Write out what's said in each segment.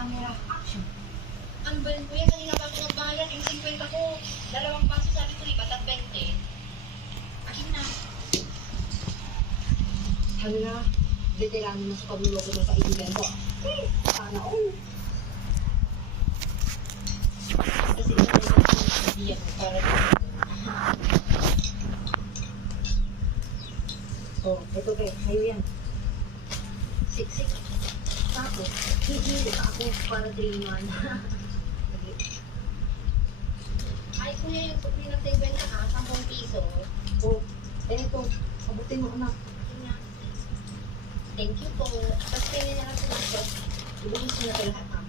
camera, action. Ang ban ko yan, kanina pa ako nagbayad. Yung 50 ko, 2 paso sabi ko, lipat at 20. Akin na. Hala, veterano na sa pagluloko mo sa kaibigan ko. Sana all. Kasi ito na yung idea ko para Oh, ito be, sa'yo yan. siksik. Tapos, hihili ako para 3-in-1. Ay, kuya, yung sukli ng 50 ka, 10 piso. Oh, eto, abutin mo anak. Akin na. Thank you po. Tapos kanya na lang po ito. Ibulis ko na ito lahat, ha?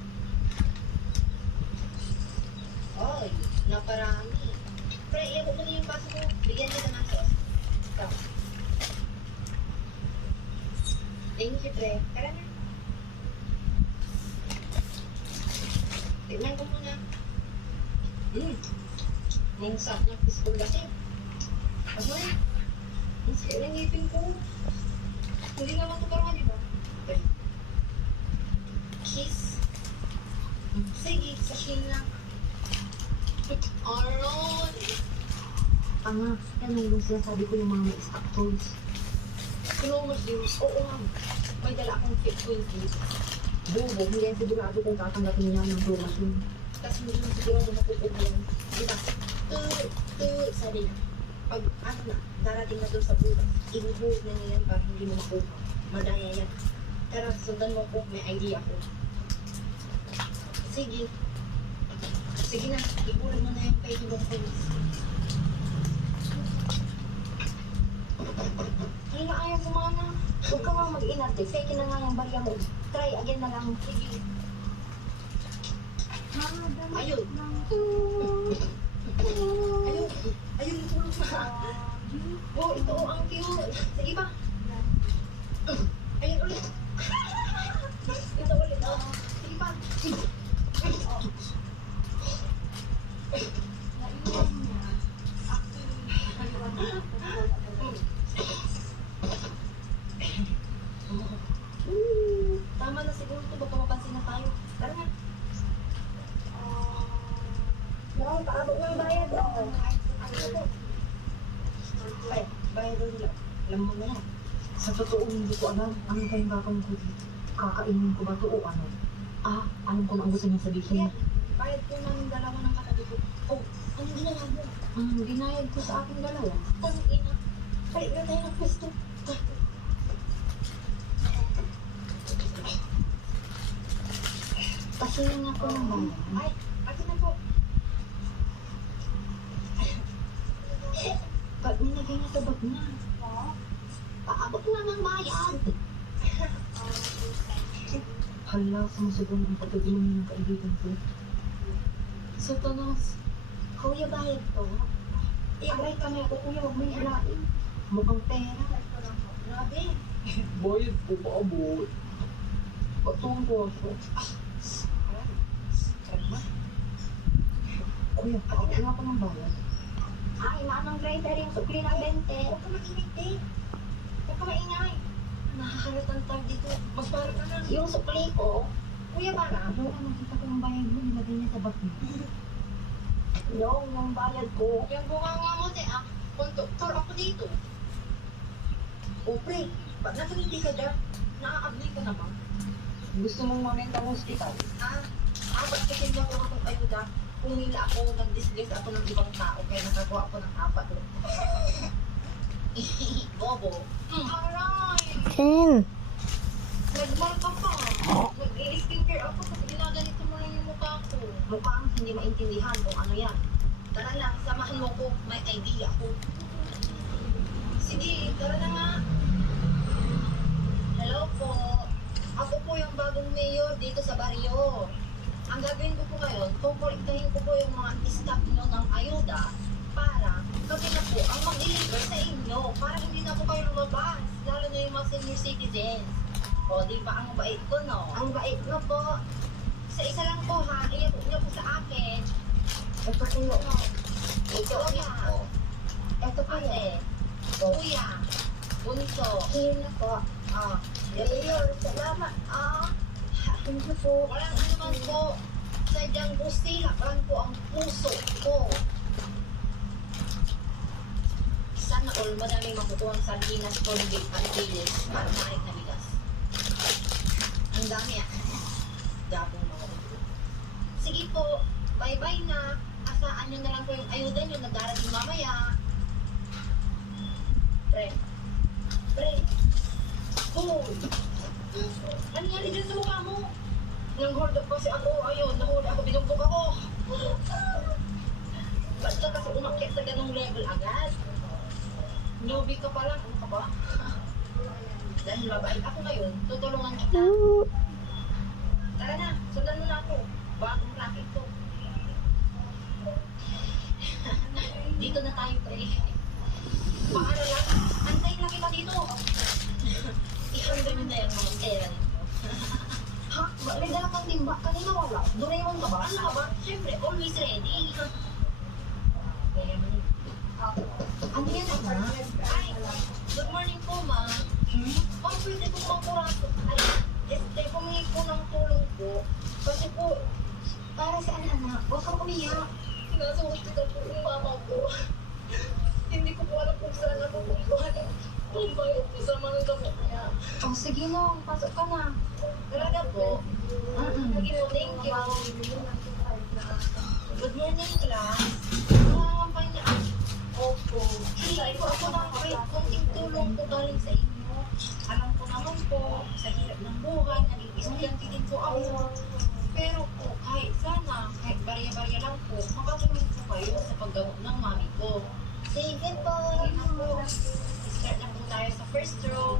Oy, naparami. Pre, iabot mo na yung paso mo. Bigyan kita ng sauce. Ikaw. Thank you, pre. Tara na. Tignan ko muna. Ang sarap ng fishball kasi. Ano eh? Ang sakit ng ngipin ko. Hindi naman ito parang di ba? Okay. Kiss. Sige, sa shin lang. Aron! Tanga, yan ang yung sinasabi ko yung mga may stock toys. Kinumas din. Oo nga. May dala akong fit 20. Bubo, hindi yan sigurado kung tatanggapin niya ng tumas yun. Tapos hindi naman sigurado mapupunta yan. Diba? Sabi na. Pag ano na, darating na doon sa bukas, ibubuhos na niya yan para hindi mo makuha. Madaya yan. Tara, sundan mo ko. May idea ko. Sige. Sige na. Ibulan mo na yung pay ibang coins. Ay na ayaw kumana. Huwag ka nga mag-inarte. Fake na nga yung barya mo. Try again na lang. Sige. Ayun. Ayun. Ayun, tulog na. Oh, ito ang cute. Sige pa. Ayun ulit. Ito ulit. Oh. Sige pa. Tama na siguro ito. Baka mapansin na tayo. Tara na. Mukhang paabot ng bayad daw. Ay, bayad daw nila. Alam mo na yan. Sa totoo, hindi ko alam. Ano ba yung gagawin ko dito? Kakainin ko ba ito o ano? Ah, alam ko na ang gusto niya sabihin. Bayad ko ng dalawa ng katabi ko. Oh, anong ginawa mo? Binayad ko sa aking dalawa. Tanong ina. Balik na tayo ng pwesto. Kasi yun nga ko naman. Ay, akin na po. Ba't nilagay niya sa bag niya? Paabot na ng bayad. Hala, sumusugon ang pagkagulong ng kaibigan ko. So, Tonos, kuya bayad to. Aray ka na ito, kuya, huwag mo yung halain. Mukhang pera. Grabe. Bayad ko ba, abot? Patong ko ako. Kuya, paabot nga pa ng bayad. Ay, manang driver yung sukli ng 20. Huwag ka mainit eh. Huwag ka maingay. Nakakalatang tag dito. Magpara ka lang. Yung sukli ko, kuya ba na? Ano, nakita ko yung bayad mo, nilagay niya sa bag niya. Yung bayad ko. Yung bunga nga mo, te, ah. Konduktor ako dito. O, pre, ba't nakangiti ka dyan? Naka-abli ka naman. Gusto mong mamenta ng hospital? Apat kasi hindi ako akong ayuda. Pumila ako, nag-disguise ako ng ibang tao, kaya nakakuha ako ng 4. Bobo. Aray! Ken, Nagmal ka pa. Nag-i-skincare ako kasi ginaganito mo lang yung mukha ko. Mukhang hindi maintindihan kung ano yan. Tara na, samahan mo ko. May idea ko. Sige, tara na nga. Hello po. Ako po yung bagong mayor dito sa baryo. Ang gagawin ko po ngayon, kukuliktahin ko po yung mga stock nyo ng ayuda para kami na po ang mag-deliver sa inyo para hindi na po kayo lumabas, lalo na yung mga senior citizens. O, di ba ang bait ko, no? Ang bait ko po. Sa isa lang po, ha? Iyan po niyo po sa akin. Ito kuya. Ito, kuya. Ito kuya. Ate. Kuya. Bunso. Here na po. Ah. Mayor, salamat. Thank you po. Walang ano naman po. Sadyang busilakan po ang puso ko. Sana all madaming makukuha ang sardinas, tolbig, pantilis, at marik na bigas. Ang dami ah. Dabong mga ulo. Sige po, bye-bye na. Asaan nyo na lang po yung ayuda nyo na darating mamaya. Pre. Pre. Hoy! Ano nangyari dyan sa mukha mo? Nang-hold up kasi ako. Ayun, nahuli ako. Binugbog ako. Ba't ka kasi umakyat sa ganong level agad? Newbie ka pa lang. Ano ka ba? Dahil mabait ako ngayon, tutulungan kita. Tara na, sundan mo na ako. Bagong racket to. Dito na tayo, pre. Paano lang? Antayin na kita dito. Ihandle mo na yung mga pera nito. Ha? May dala kang timba? Kanina wala. Doraemon ka ba? Ano ka ba? Siyempre, always ready. Ano yan, anak? Ay, good morning po, ma. Oh, pwede po magkurato. Ay, pumingi po ng tulong po. Kasi po, Para saan, anak? Huwag kang umiyak. nasa hospital po yung mama ko. Hindi ko po alam kung saan ako pupunta. Pumbayad po sa mga gamot niya. Oh, sige no, pasok ka na. Talaga po. Sige po, thank you. Good morning, class. Nangangampay niya. Opo. Hindi po ako ng kahit konting tulong po galing sa inyo. Alam ko naman po, sa hirap ng buhay, naging estudyante din po ako. Pero po, kahit sana, kahit barya-barya lang po, makatulong po kayo sa paggamot ng mami ko. Sige po. Sige na po. Start na po tayo sa first row.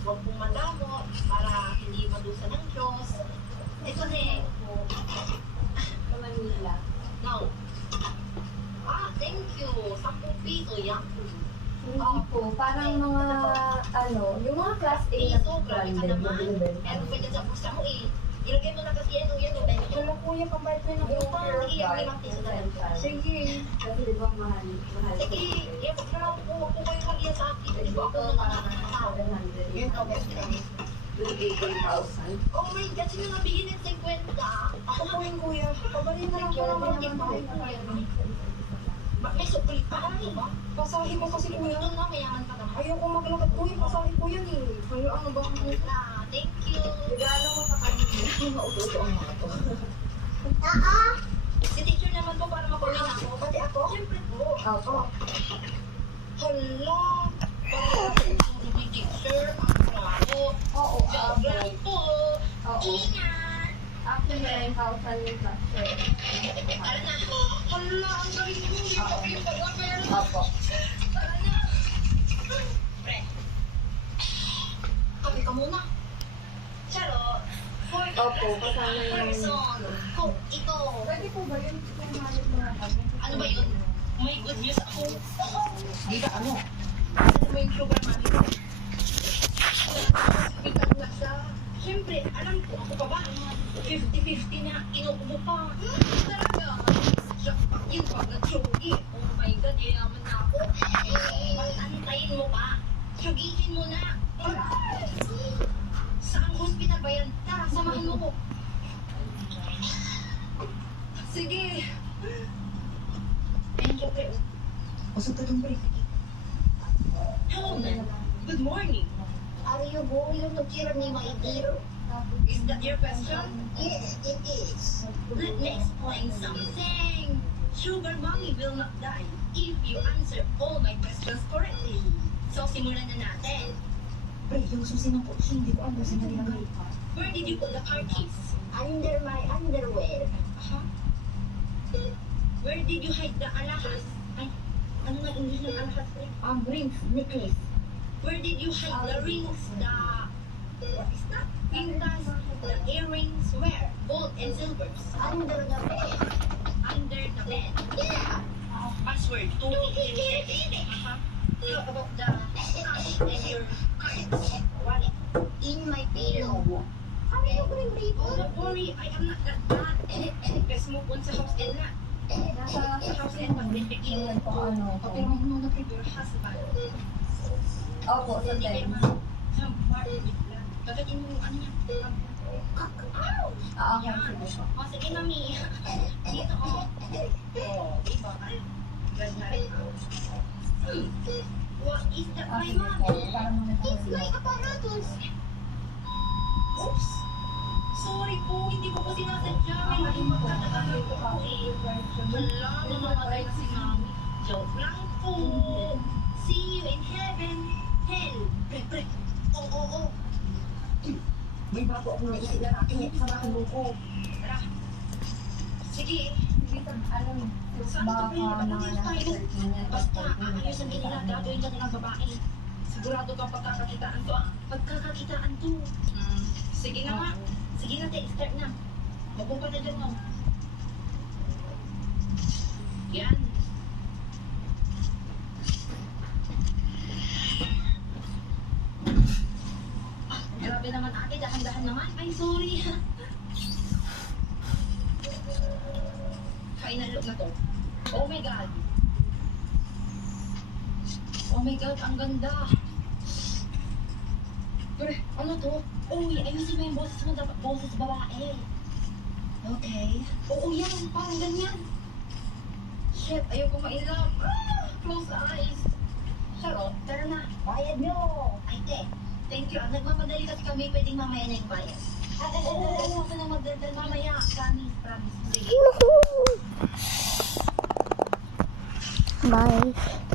Huwag pong madamot para hindi madusa ng Diyos. Ito na eh. No. Ah, thank you. 10 piso yan. Hindi po, parang mga, yung mga class A na Piso, grabe ka naman. Meron pa dyan sa pusa mo eh. Ilagay mo na kasi yan o yan o dahil Wala kuya, pambayad ko ng yung pang iyan, 5 piso na lang. Sige. Kasi di ba mahal? Sige, i-apok na lang po. Huwag po kayo mag-iya sa akin. Hindi po ako nangangatao. Yun ang best friend. Oh my God, sino nabigyan ng 50? Ako po yung kuya. Pabalin na lang po naman yung mga May supli pa ano ba? pasahe ko kasi kuya. Ito na, mayaman pa naman. Ayaw ko maglakad kuya, pasahe ko yan eh. Kaya ano ba? Thank you. Regalo mo sa kanina. Mauto-uto ang mga to. Si teacher naman po para makuha na ako. Pati ako? Siyempre po. Opo. Hala! Parang ako ni teacher. Ang bravo. Oo, Joke po. Oo. Ingat! Ako 9,000 yung class. Tara na. Hala, ang galing mo. Hindi ko kayo pag-apel. Opo. Tara na. Pre. Kape ka muna. Charot. For the Opo, kasama yung... person. Oh, ito. Pwede po ba yun kung malit mga kami? Ano ba yun? May good news ako. Di ba ano? Ano mo yung sugar mami ko? Bigat na siya. Siyempre, alam ko ako pa ba? 50-50 na inuubo pa. Talaga. Siya, yun pa, nag-sugi. Oh my God, yayaman na ako. Antayin mo pa. Sugihin mo na. Saan hospital ba yan? Tara, samahan mo ko. Sige. Thank you, Chris. Usap ka dun, pre. Hello, man. Good morning. Are you going to kill me, my dear? Is that your question? Yes, it is. Let me explain something. Sugar mommy will not die if you answer all my questions correctly. So, simulan na natin. Pre, yung susi ng kotse, hindi ko alam kung saan nilagay. Where did you put the car keys? Under my underwear. Uh-huh. Where did you hide the alahas? Ay, ano nga English ng alahas? Rings, necklace. Where did you hide the rings? What is that? Pintas, the earrings, where? Gold and silvers. Under the bed. Under the bed. Yeah. Password, 2 Uh-huh. How about the cash and your cards? Wallet. In my pillow. Are you going to Oh, don't worry, I am not that bad. Let's move on sa house and lot. Sa house and lot, Ilan pa ano? Papirmahin mo na, pre. your husband. Opo, sa Hindi kayo 10. ma- sa bar, wait lang. Gagatin mo yung ano niya. Okay, sige po. O, sige na, Mi. Dito, o. O, diba? Gag na rin. What is that, my Okay, mom? po. Para muna po. It's my apparatus. Oops. Sorry po, hindi ko po sinasadya. May naging magkatagalan po ako eh. Hala, mamamatay na si Mami. Joke lang po. See you in heaven. Hell. Pre. Oo. May bago akong naisip na natin. Samahan mo ko. Tara. Sige. Hindi ko alam. Saan ito Baka pwede? Ano mga dito tayo? nasa Basta, aayusin din nila. Gagawin ka nilang babae. Sigurado ka pagkakakitaan to. Pagkakakitaan to. Sige na nga. Sige na, te. Start na. Magbuka na dyan mo. Yan. Grabe naman ate, dahan-dahan naman. Ay, sorry. Final look na to. Oh my God. Oh my God, ang ganda. Pre, ano to? Uy, ayusin mo yung boses mo, dapat boses babae. Okay. Oo yan, parang ganyan. Shit, ayoko ma-inlove. Close eyes. Charot, tara na. Bayad nyo. Ay, te. Thank you. Nagmamadali kasi kami, pwedeng mamaya na yung bayad. Oo, ako na magdadal mamaya. Promise. Sige. Bye.